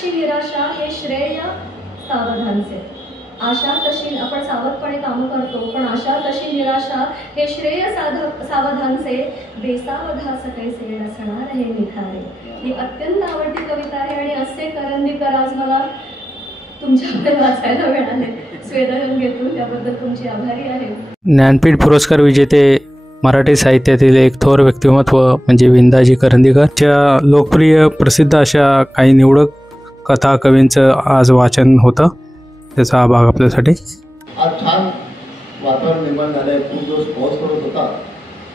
तशी निराशा हे श्रेय सावधानचे. आशा तशी आपण सावधपणे कामं करतो, पण आशा तशी निराशा हे श्रेय सावधानचे. बेसावधा सकैसे नसणार हे निखारे. ही अत्यंत आवडती कविता आहे आणि असे करंदीकर आज मला तुमच्याकडे वाचायला मिळाले स्वेदगंगेतून, त्याबद्दल तुमची आभारी आहे. ज्ञानपीठ पुरस्कार विजेते मराठी साहित्यातील एक थोर व्यक्तिमत्व म्हणजे विंदाजी करंदीकरच्या लोकप्रिय प्रसिद्ध अशा काही निवडक कथा कवींचं आज वाचन होतं. त्याचा हा भाग आपल्यासाठी. आज छान वातावरण निर्माण झालं आहे. खूप दिवस पाऊस पडत होता,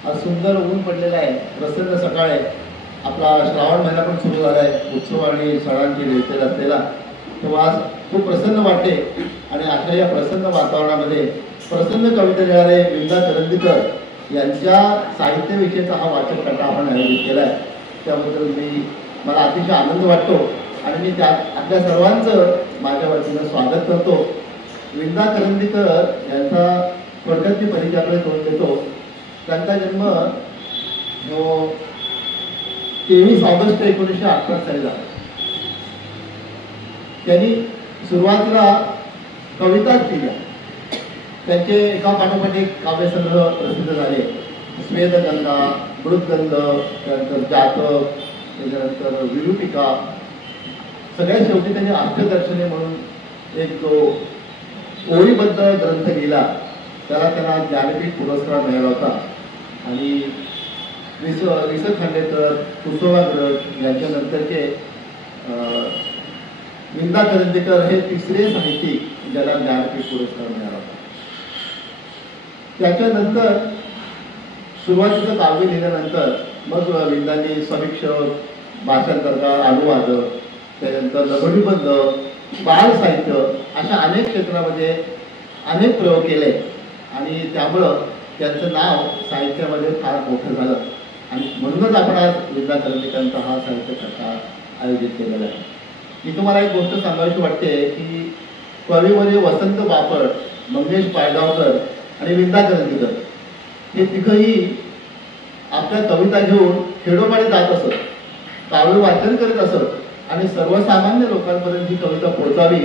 आज सुंदर ऊन पडलेलं आहे. प्रसन्न सकाळ आहे. आपला श्रावण महिना पण सुरू झाला आहे, उत्सव आणि सणांची रेलचेल असलेला. तेव्हा आज खूप प्रसन्न वाटते आणि अशा या प्रसन्न वातावरणामध्ये प्रसन्न कविता लिहिणारे विंदा करंदीकर यांच्या साहित्याविषयीचा हा वाचक कथा आपण आयोजित केला आहे. त्याबद्दल मला अतिशय आनंद वाटतो आणि मी त्यात आपल्या सर्वांचं माझ्या वतीनं स्वागत करतो. विंदा करंदीकर यांचा थोडक्यात मी परिचयाकडे तोंड देतो. त्यांचा जन्म 23 ऑगस्ट 1968 साली झाला. त्यांनी सुरुवातीला कविताच केल्या. त्यांचे एका पाठोपाठ एक काव्यसंग्रह प्रसिद्ध झाले. स्वेदगंगा, मृदगंध, त्यानंतर जातक, त्याच्यानंतर विरूपिका. सगळ्यात शेवटी त्यांनी अष्टदर्शने म्हणून एक जो ओळीबद्ध ग्रंथ लिहिला, त्यांना ज्ञानपीठ पुरस्कार मिळाला होता. आणि वि. स. खांडेकर, कुसुमाग्रज यांच्यानंतरचे विंदा करंदीकर हे तिसरे साहित्यिक ज्याला ज्ञानपीठ पुरस्कार मिळाला होता. त्याच्यानंतर सुरुवातीचं काव्य लिहिल्यानंतर मग विंदांनी समीक्षक, भाषांतरकार, अनुवादक, त्यानंतर लघुनिबंध, बाल साहित्य अशा अनेक क्षेत्रामध्ये अनेक प्रयोग केले आणि त्यामुळं त्यांचं नाव साहित्यामध्ये फार मोठं झालं. आणि म्हणूनच आपण आज विंदा करंदीकरांचा हा साहित्य कथा आयोजित केलेला आहे. मी तुम्हाला एक गोष्ट सांगायची वाटते की कविवर्य वसंत बापट, मंगेश पाडगावकर आणि विंदा करंदीकर हे तिघंही आपल्या कविता घेऊन खेडोपाडी जात असत, काव्य वाचन करीत असत आणि सर्वसामान्य लोकांपर्यंत ही कविता पोहोचावी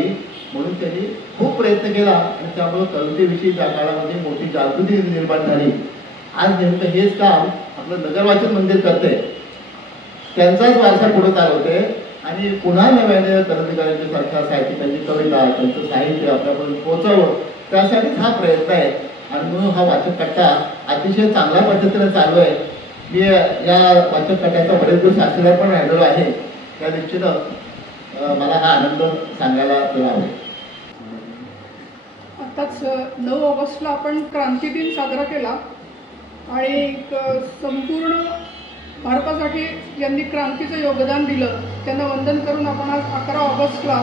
म्हणून त्यांनी खूप प्रयत्न केला आणि त्यामुळे कवितेविषयी त्या काळामध्ये मोठी जागृती निर्माण झाली. आज नेमकं हेच काम आपलं नगरवाचन मंदिर करते, त्यांचाच वारसा पुढे चालवते आणि पुन्हा नव्याने करंदीकरांच्या सारख्या साहित्यिकांची कविता, त्यांचं साहित्य आपल्यापर्यंत पोहोचावं त्यासाठीच हा प्रयत्न आहे. आणि म्हणून हा वाचक कट्टा अतिशय चांगल्या पद्धतीने चालू आहे. मी या वाचक कट्ट्याचा बरेच दिवस साक्षीदार पण राहिलेलो आहे. त्या दृष्टीनं मला हा आनंद सांगायला आवडेल. आताच 9 ऑगस्टला आपण क्रांती दिन साजरा केला आणि संपूर्ण भारतासाठी ज्यांनी क्रांतीचं योगदान दिलं त्यांना वंदन करून आपण आज 11 ऑगस्टला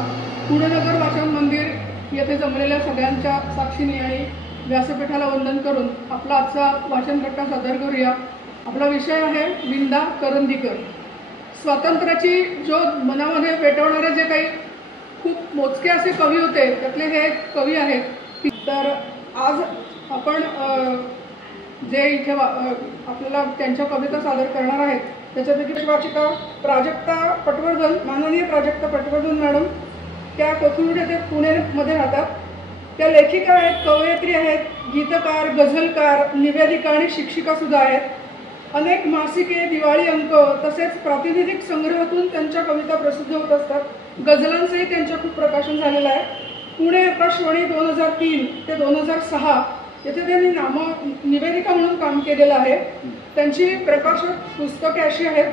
पुणे नगर वाचन मंदिर येथे जमलेल्या सगळ्यांच्या साक्षीने आणि व्यासपीठाला वंदन करून आपला आजचा वाचन कट्टा सादर करूया. आपला विषय आहे विंदा करंदीकर. स्वातंत्र्याची जो मनामध्ये पेटवणारे जे काही खूप मोजके असे कवी होते त्यातले हे कवी आहेत. तर आज आपण जे इथे आपल्याला त्यांच्या कविता सादर करणार आहेत त्याच्यापैकी वाचिका प्राजक्ता पटवर्धन, माननीय प्राजक्ता पटवर्धन मॅडम, त्या कोथरूड येथे पुण्यामध्ये राहतात. त्या लेखिका आहेत, कवयित्री आहेत, गीतकार, गझलकार, निवेदिका आणि शिक्षिकासुद्धा आहेत. अनेक मासिके, दिवाळी अंक तसेच प्रातिनिधिक संग्रहातून त्यांच्या कविता प्रसिद्ध होत असतात. गझलांचंही त्यांचं खूप प्रकाशन झालेलं आहे. पुणे आकाशवाणी 2003 ते 2006 येथे त्यांनी निवेदिका म्हणून काम केलेलं आहे. त्यांची प्रकाशक पुस्तके अशी आहेत: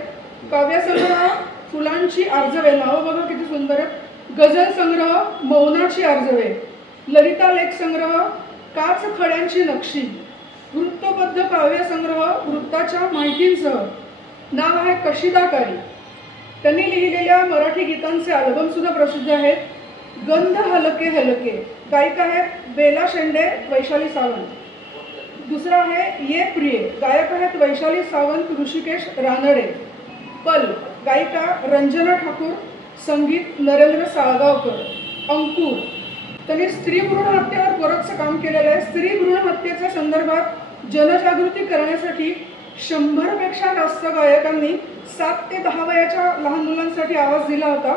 काव्यसंग्रह फुलांची आर्जवे, नावं बघा किती सुंदर आहेत. गझल संग्रह मौनाची आर्जवे, ललिता लेख संग्रह काच खड्यांची नक्षी, वृत्तबद्ध काव्य संग्रह वृत्ताच्या माहितींसह, नाव आहे कशिदाकारी. त्यांनी लिहिलेल्या मराठी गीतांचे अल्बम सुद्धा प्रसिद्ध आहेत. गंध हलके हलके, गायिका आहेत बेला शेंडे, वैशाली सावंत. दुसरा आहे ये प्रिय, गायक आहेत वैशाली सावंत, ऋषिकेश रानडे. पल, गायिका रंजना ठाकूर, संगीत नरेंद्र साळगावकर. अंकुर, त्यांनी स्त्री भ्रूण हत्येवर बरंचसं काम केलेलं आहे. स्त्री भ्रूण हत्येच्या संदर्भात जनजागृती करण्यासाठी 100पेक्षा जास्त गायकांनी 7 ते 10 वयाच्या लहान मुलांसाठी आवाज दिला होता.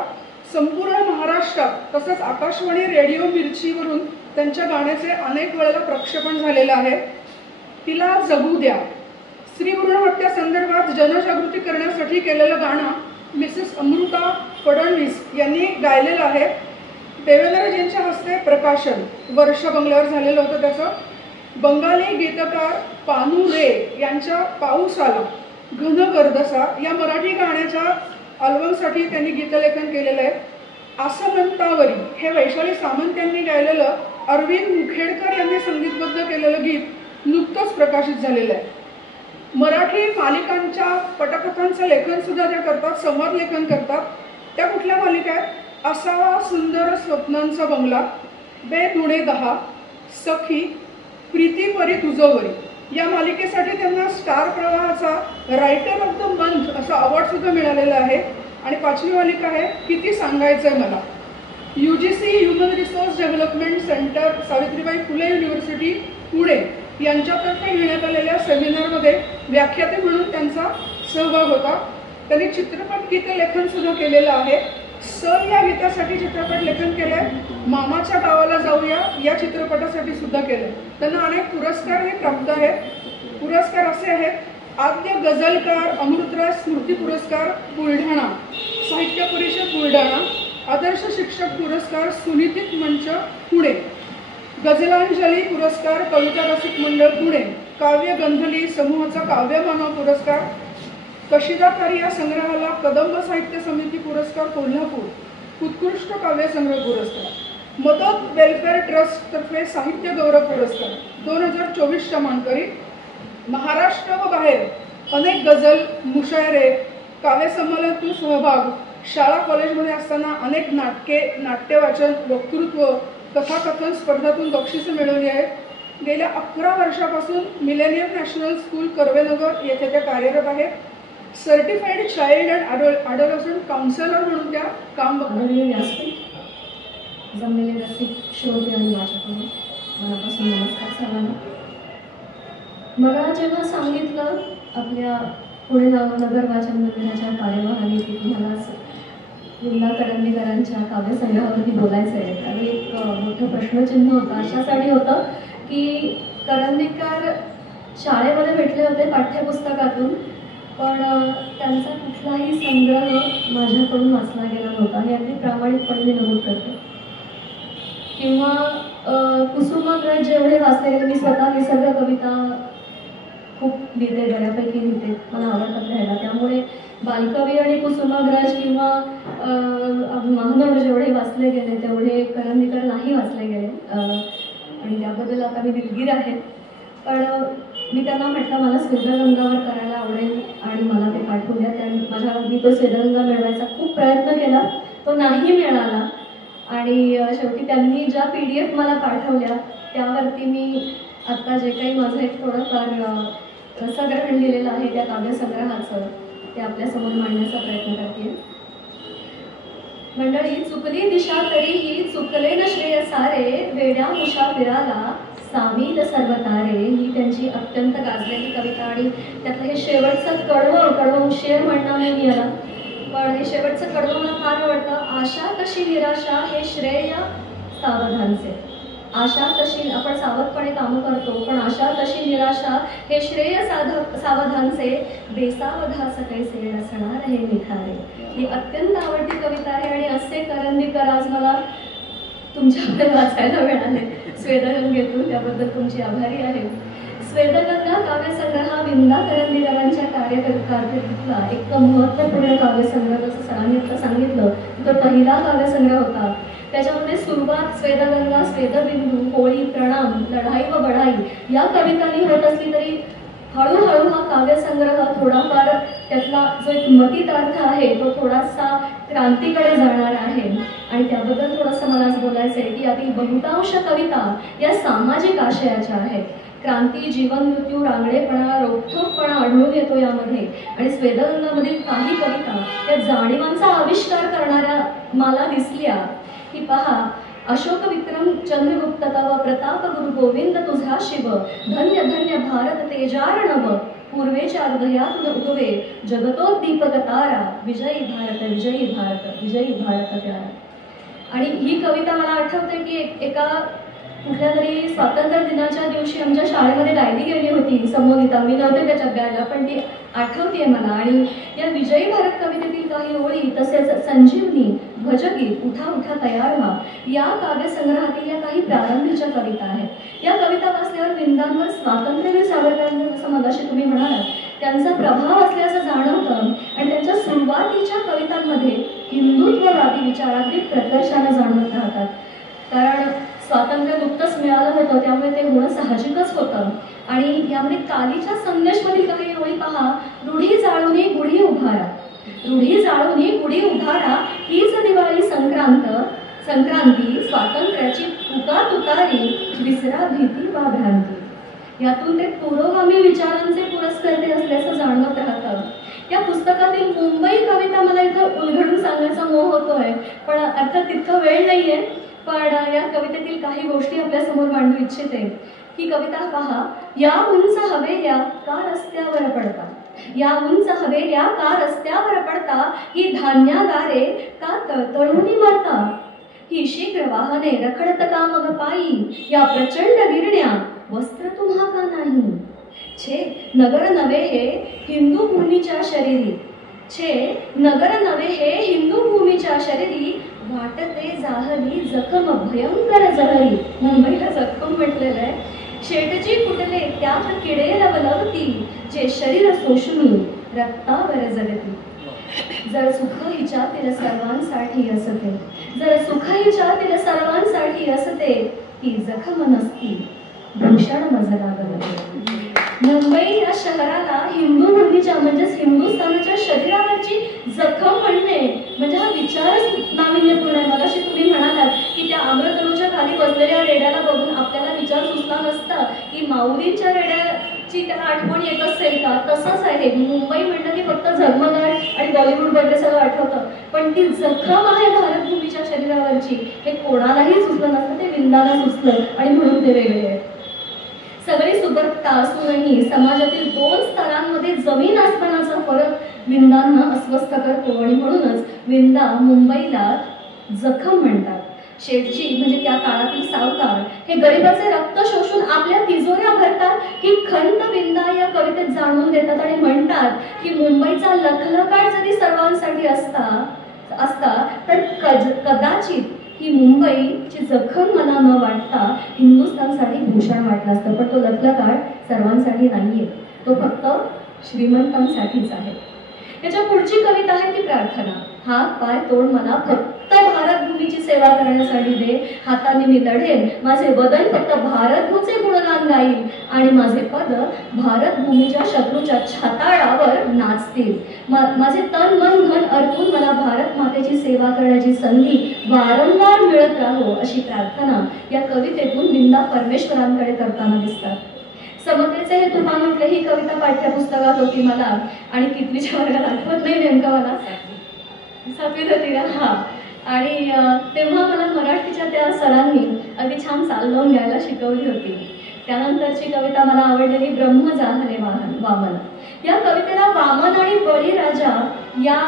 संपूर्ण महाराष्ट्रात तसंच आकाशवाणी रेडिओ मिरचीवरून त्यांच्या गाण्याचे अनेक वेळेला प्रक्षेपण झालेलं आहे. तिला जगू द्या स्त्री भ्रूण हत्यासंदर्भात जनजागृती करण्यासाठी केलेलं गाणं मिसेस अमृता फडणवीस यांनी गायलेलं आहे. देवेंद्रजींच्या हस्ते प्रकाशन वर्षा बंगल्यावर झालेलं होतं त्याचं. बंगाली गीतकार पानू रे यांच्या पाऊस आला घन गर्दसा या मराठी गाण्याच्या अल्बमसाठी त्यांनी गीतलेखन केलेलं आहे. आसमंतावरी हे वैशाली सामंत यांनी गायलेलं अरविंद मुखेडकर यांनी संगीतबद्ध केलेलं गीत नुकतंच प्रकाशित झालेलं आहे. मराठी मालिकांच्या पटकथांचं लेखन सुद्धा त्या करतात, संवाद लेखन करतात. त्या कुठल्या मालिका आहेत? असावा सुंदर स्वप्नांचा बंगला, बेदुणे 10, सखी, प्रीती परी तुझोवरी या मालिकेसाठी त्यांना स्टार प्रवाहाचा रायटर ऑफ द मंथ असा अवॉर्ड सुद्धा मिळालेला आहे. आणि 5वी मालिका आहे किती सांगायचंय मला. UGC human resource development centre Savitribai Phule university Pune यांच्यातर्फे घेण्यात आलेल्या सेमिनारमध्ये व्याख्याते म्हणून त्यांचा सहभाग होता. त्यांनी चित्रपट गीतलेखन सुद्धा केलेलं आहे. सल या गीतासाठी चित्रपट लेखन केले. मामाच्या गावाला जाऊया या चित्रपटासाठी सुद्धा केले. त्यांना अनेक पुरस्कार हे प्राप्त आहेत. पुरस्कार असे आहेत: आद्य गझलकार अमृतराज स्मृती पुरस्कार बुलढाणा, साहित्य परिषद बुलढाणा, आदर्श शिक्षक पुरस्कार सुनीतीत मंच पुणे, गझलांजली पुरस्कार कविता रसिक मंडळ पुणे, काव्य गंधली समूहाचा काव्यमानव पुरस्कार, कशिदाकारी या संग्रहाला कदंब साहित्य समिती पुरस्कार कोल्हापूर, उत्कृष्ट काव्यसंग्रह पुरस्कार, मदत वेलफेअर ट्रस्ट तर्फे साहित्य गौरव पुरस्कार 2024च्या मानकरी. महाराष्ट्र व बाहेर अनेक गझल, मुशायरे, काव्यसंमेलनातून सहभाग, शाळा कॉलेजमध्ये असताना अनेक नाटके, नाट्यवाचन, वक्तृत्व, कथाकथन स्पर्धातून बक्षिसं मिळवली आहेत. गेल्या 11 वर्षापासून मिलेनियम नॅशनल स्कूल कर्वेनगर येथे त्या कार्यरत आहेत. सर्टिफाईड चाइल्ड अँड ॲडोलसंट काउन्सिलर म्हणून त्या काम व्यासपीठ जमलेले रसिक श्रोते आणि माझ्याकडून मनापासून नमस्कार सर्वांना. मला जेव्हा सांगितलं आपल्या पुणे नगर वाचन मंदिराच्या कार्यवाहाने की तुम्हाला विंदा करंदीकरांच्या काव्यसंग्रहावरती बोलायचं आहे, त्यावेळी एक मोठं प्रश्नचिन्ह होतं. अशासाठी होतं की करंदीकर शाळेमध्ये भेटले होते पाठ्यपुस्तकातून, पण त्यांचा कुठलाही संग्रह माझ्याकडून वाचला गेला नव्हता. हे अगदी प्रामाणिकपणे मी नमूद करते. किंवा कुसुमाग्रज जेवढे वाचले गेले, मी स्वतः निसर्ग कविता खूप लिहिते, बऱ्यापैकी लिहिते, मला आवडतात लिहायला. त्यामुळे बालकवी आणि कुसुमाग्रज किंवा महानवर जेवढे वाचले गेले तेवढे करंदीकर नाही वाचले गेले, आणि त्याबद्दल आता मी दिलगीर आहे. पण मी त्यांना म्हटलं मला स्वेदगंगावर करायला आवडेल आणि मला ते पाठवून द्या. मी तो स्वेदगंगा मिळवायचा खूप प्रयत्न केला, तो नाही मिळाला. आणि शेवटी त्यांनी ज्या PDF मला पाठवल्या त्यावरती मी आत्ता जे काही माझं एक थोडंफार रसग्रहण लिहिलेलं आहे त्या काव्यसंग्रहाचं ते आपल्यासमोर मांडण्याचा प्रयत्न करते. मंडळी, चुकली दिशा तरीही चुकले न श्रेय सारे, वेड्या उषा फिराला सामील सर्व तारे, ही त्यांची अत्यंत गाजलेली कविता. आणि त्यातलं हे शेवटचं कडवं शेर म्हणणार नाही मी याला, पण हे शेवटचं कडवं मला फार आवडतं. आशा तशी निराशा हे श्रेय सावधानचे. आशा तशी आपण सावधपणे कामं करतो, पण आशा तशी निराशा हे श्रेय सावधानचे, बेसावधास कैसे असणार हे निखारे. ही अत्यंत आवडती कविता आहे. आणि असे करंदीकर आज मला तुमच्याकडे वाचायला मिळाले स्वेदगंगेतून, त्याबद्दल तुमची आभारी आहे. स्वेदगंगा काव्यसंग्रह हा विंदा करंदीकरांच्या कारकिर्दीतला एक महत्त्वपूर्ण काव्यसंग्रह, जसं सरांनी आता सांगितलं, तो पहिला काव्यसंग्रह होता. त्याच्यामध्ये सुरुवात स्वेदगंगा, स्वेदबिंदू, होळी, प्रणाम, लढाई व बढाई या कवितांनी होत असली तरी हळूहळू हा काव्यसंग्रह थोडाफार त्यातला जो एक मतितार्थ आहे तो थोडासा क्रांतीकडे जाणार आहे. आणि त्याबद्दल थोडंसं मला आज बोलायचं आहे की यातील बहुतांश कविता या सामाजिक आशयाच्या आहेत. क्रांती, जीवन मृत्यू, रांगडेपणा, रोखठोकपणा आढळून येतो यामध्ये. आणि स्वेदगंगामधील काही कविता या जाणीवांचा आविष्कार करणाऱ्या मला दिसल्या की पहा, अशोक विक्रम चंद्रगुप्त तव प्रताप गुरु गोविंद तुझा शिव, धन्य धन्य भारत तेजार्णव, पूर्वेच्या हृदयातून उगवे जगतोद्दीपक तारा, विजयी भारत विजयी भारत विजयी भारत प्यारा. आणि ही कविता मला आठवते की एका कुठल्या तरी स्वातंत्र्य दिनाच्या दिवशी आमच्या शाळेमध्ये गायली गेली होती समोनिता. मी नव्हते त्याच्यात गायला, पण ती आठवतीये मला. आणि या विजयी भारत कवितेतील काही ओळी, तसेच संजीवनी, भजगीत, उठा उठा तयार व्हा या काव्यसंग्रहातील या काही प्रारंभीच्या कविता आहेत. या कविता वाचल्यावर विंदांवर स्वातंत्र्यवीर सावरकरांचं, जसं मगाशी तुम्ही म्हणालात, त्यांचा प्रभाव असल्याचं जाणवतं. आणि त्यांच्या सुरुवातीच्या कवितांमध्ये हिंदुत्ववादी विचारातील प्रकर्षानं जाणवत राहतात. कारण स्वातंत्र्य नुकतंच मिळालं होतं, त्यामुळे ते होणं साहजिकच होतं. आणि यामध्ये कालीच्या संदेशमधील काही ओळी पहा. रूढी जाळूनी गुढी उभारा, रूढी जाळूनी गुढी उभारा, हीच दिवाळी संक्रांती, स्वातंत्र्याची तुका तुतारी, विसरा भीती वा भ्रांती. यातून ते पुरोगामी विचारांचे पुरस्कर्ते असल्याचं जाणवत राहतं. या पुस्तकातील मुंबई कविता मला इथं उलगडून सांगण्याचा मोह होतोय, पण अर्थात तितका वेळ नाहीये. पण या कवितेतील काही गोष्टी आपल्या समोर मांडू इच्छिते. ही कविता पहा. या उंच हवेल्या का रस्त्यावर पडता, या उंच हवेल्या का रस्त्यावर पडता, ही धान्यागारे का तळतळून मरता, ही शीघ्र वाहने रखडत का मग पायी, या प्रचंड गिरण्या वस्त्र तुम्हा का नाही. छे नगर नवे हे हिंदू भूमीच्या शरीरी, छे नगर नवे हे हिंदू भूमीच्या शरीरी, वाटते जाहली जखम भयंकर जहरी. मुंबईला जखम म्हटलेलं आहे. शेटजी कुटले त्यात किडे लवलवती, जे शरीर सोशुनी रक्तावर जगती. जर सुख हिच्यातील सर्वांसाठी असते, जर सुख हिच्यातील सर्वांसाठी असते, ती जखम नसती भूषण मज लागले. मुंबई या शहराला हिंदू भूमीच्या म्हणजेच हिंदुस्थानाच्या शरीरावरची जखम म्हणणे म्हणजे हा विचारच नाविन्यपूर्ण आहे. मगाशी तुम्ही म्हणालात की त्या आम्रतनूच्या खाली बसलेल्या रेड्याला बघून आपल्याला विचार सुचला नसता की माऊलींच्या रेड्याची त्याला आठवण येत असेल का. तसंच आहे. मुंबई म्हणलं की फक्त झगमगाट आणि बॉलिवूड वगैरे सगळं आठवतं, पण ती जखम आहे भारतभूमीच्या शरीरावरची हे कोणालाही सुचलं नसतं. ते विंदाला सुचलं आणि म्हणून ते वेगळे आहे. सगळी सुबत्ता असूनही समाजातील दोन स्तरांमध्ये जमीन आसमानाचा फरक विंदांना अस्वस्थ करतो. आणि म्हणूनच विंदा मुंबईला जखम म्हणतात. शेठजी म्हणजे त्या काळातील सावकार हे गरिबाचे रक्त शोषून आपल्या तिजोऱ्या भरतात ही खंत विंदा या कवितेत जाणून देतात. आणि म्हणतात की मुंबईचा लखलखाट जरी सर्वांसाठी असता तर कदाचित ही मुंबईची जखम मला न वाटता हिंदुस्थानसाठी भूषण वाटलं असतं. पण तो लखलखाट सर्वांसाठी नाहीये, तो फक्त श्रीमंतांसाठीच आहे. याच्या पुढची कविता आहे ती प्रार्थना. हात पाय तोड मला फक्त भारतभूमीची सेवा करण्यासाठी दे, हाताने मी लढेन, माझे वदन फक्त भारतभूमीचे गुणगान गाईल, आणि माझे पद भारतभूमीच्या शत्रूच्या छाताळावर नाचतील. माझे तन मन धन अर्पून मला भारत मातेची सेवा करण्याची संधी वारंवार मिळत राहो अशी प्रार्थना या कवितेतून विंदा परमेश्वरांकडे करताना दिसतात. समतेचे हे तुफान म्हटले ही कविता पाठ्यपुस्तकात होती मला, आणि कितवीच्या वर्गात आठवत नाही नेमकं मला, 7वीत होती का. हा. आणि तेव्हा मला मराठीच्या त्या सरांनी अगदी छान चाल लावून घ्यायला शिकवली होती. त्यानंतरची कविता मला आवडलेली ब्रह्म जाहले वामन. या कवितेला वामन आणि बळीराजा या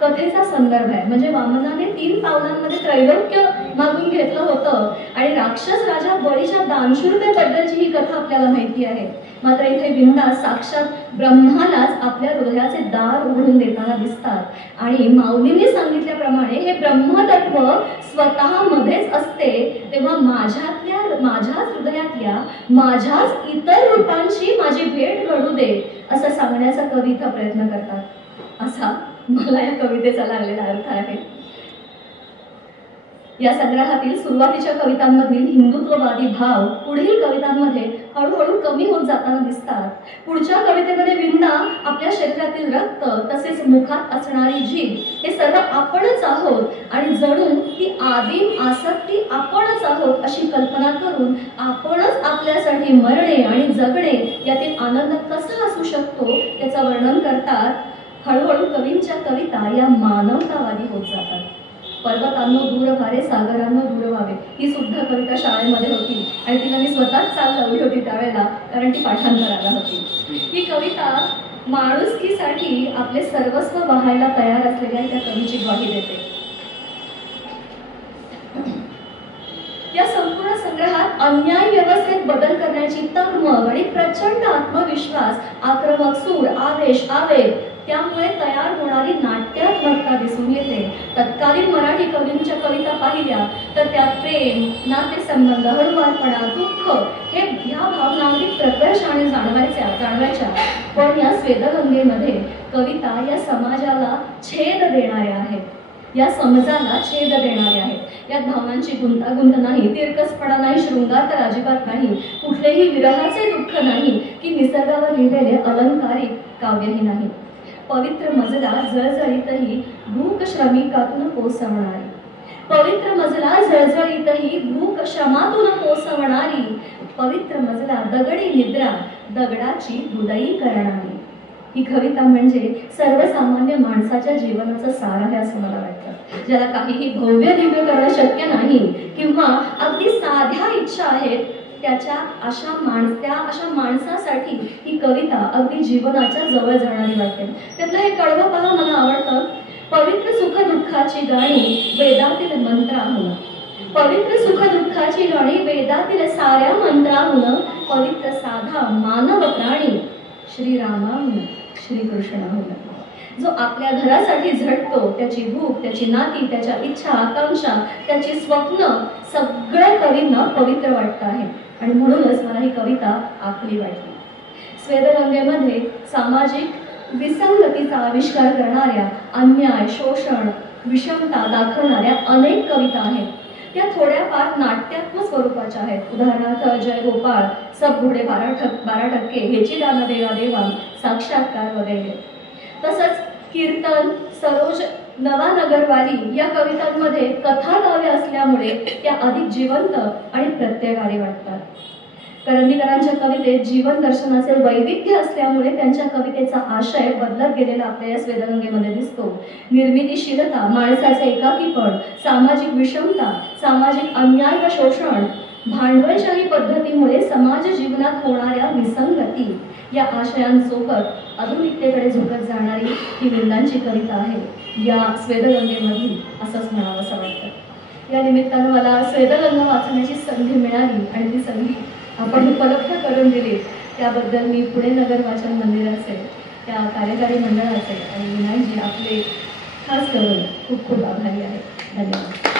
कथेचा संदर्भ आहे. म्हणजे वामनाने 3 पावलांमध्ये त्रैलोक्य मागून घेतलं होतं आणि राक्षस राजा बळीच्या दानशूरतेबद्दलची ही कथा आपल्याला माहिती आहे. मात्र इथे विंदा साक्षात ब्रह्मालाच आपल्या हृदयाचे दार उघडून देताना दिसतात. आणि माऊलींनी सांगितल्याप्रमाणे हे ब्रह्मतत्व स्वतःमध्येच असते, तेव्हा माझ्याच हृदयातल्या माझ्याच इतर रूपांशी माझी भेट घडू दे असं सांगण्याचा कवी इथं प्रयत्न करतात. असा मला या कवितेचा लागलेला अर्थ आहे. या संग्रहातील सुरुवातीच्या कवितांमधील हिंदुत्ववादी भाव पुढील कवितांमध्ये हळूहळू कमी होत जाताना दिसतात. पुढच्या कवितेमध्ये विंदा आपल्या शरीरातील रक्त तसेच मुखात असणारी जीभ हे सर्व आपणच आहोत आणि जणू ती आदिम आसक्ती आपणच आहोत अशी कल्पना करून आपणच आपल्यासाठी मरणे आणि जगणे यातील आनंद कसा असू शकतो त्याचं वर्णन करतात. हळूहळू कवींच्या कविता या मानवतावादी होत जातात. पर्वतांनो दूर व्हारे सागरांनो दूर व्हावे ही सुद्धा कविता शाळेमध्ये होती आणि तिला मी स्वतःच चाल लावली होती त्यावेळेला, कारण ती पाठांतराला होती. ही कविता माणुसकीसाठी आपले सर्वस्व वाहायला तयार असलेल्या त्या कवीची ग्वाही देते. या संपूर्ण संग्रहात अन्याय व्यवस्थेत बदल करण्याची तगमग आणि प्रचंड आत्मविश्वास, आक्रमक सूर, आवेश, आवेग त्यामुळे तयार होणारी नाट्यात्मकता दिसून येते. तत्कालीन मराठी कवींच्या कविता पाहिल्या तर त्यात प्रेम, नातेसंबंध, हळुवारपणा, दुःख ह्या भावना अगदी प्रकर्षाने जाणवायच्या. पण या स्वेदगंगेमध्ये कविता या समाजाला छेद देणाऱ्या आहेत, या समजाला छेद देणारे आहेत. यात भावनांची गुंतागुंत नाही, तिरकसपणा नाही, शृंगार तर अजिबात नाही, कुठलेही विरहाचे दुःख नाही की निसर्गावर लिहिलेले अलंकारिक काव्यही नाही. पवित्र मजला जळजळीतही भूक श्रमिकातून पोसवणारी, पवित्र मजला जळजळीतही भूक श्रमातून पोसवणारी, पवित्र मजला दगडी निद्रा दगडाची दुदई करणारी. ही कविता म्हणजे सर्वसामान्य माणसाच्या जीवनाचं सार आहे असं मला वाटतं. ज्याला काहीही भव्य दिव्य करणं शक्य नाही किंवा अगदी साध्या इच्छा आहेत त्या अशा माणसासाठी ही कविता अगदी जीवनाच्या जवळ जाणारी वाटते. त्यातलं हे कडवं पहा मला आवडतं. पवित्र सुख दुःखाची गाणी वेदातील मंत्राहून, पवित्र सुख दुःखाची गाणी वेदातील साऱ्या मंत्राहून, पवित्र साधा मानव प्राणी श्रीरामाहून, श्रीकृष्णाहून. जो आपल्या घरासाठी झटतो, त्याची भूक, त्याची नाती, त्याच्या इच्छा, आकांक्षा, त्याची स्वप्न सगळ्या कवींना पवित्र वाटत आहे आणि म्हणूनच मला ही कविता आपली वाटली. स्वेदगंगेमध्ये सामाजिक विसंगतीचा आविष्कार करणाऱ्या, अन्याय, शोषण, विषमता दाखवणाऱ्या अनेक कविता आहेत. त्या थोड्याफार नाट्यात्मक स्वरूपाच्या आहेत. उदाहरणार्थ जय गोपाळ, सब घोडे 12%, हेची दान देवा देवा, साक्षात्कार वगैरे. तसंच कीर्तन, सरोज, नवानगरवाली या कवितांमध्ये कथा काव्य असल्यामुळे त्या अधिक जिवंत आणि प्रत्ययकारी वाटतात. करंदीकरांच्या कवितेत जीवन दर्शनाचे वैविध्य असल्यामुळे त्यांच्या कवितेचा आशय बदलत गेलेला आपल्या या स्वेदगंगेमध्ये दिसतो. निर्मितीशीलता, माणसाचे एकाकीपण, सामाजिक विषमता, सामाजिक अन्याय व शोषण, भांडवलशाही पद्धतीमुळे समाज जीवनात होणाऱ्या विसंगती या आशयांसोबत आधुनिकतेकडे झुकत जाणारी ही विंदांची कविता आहे या स्वेदगंगेमधील, असंच म्हणावं असं वाटतं. या निमित्तानं मला स्वेदगंगा वाचण्याची संधी मिळाली आणि ती संधी आपण उपलब्ध करून दिली त्याबद्दल मी पुणे नगर वाचन मंदिराचे, त्या कार्यकारी मंडळाचे आणि विनायकजी आपले खास करून खूप खूप आभारी आहे. धन्यवाद.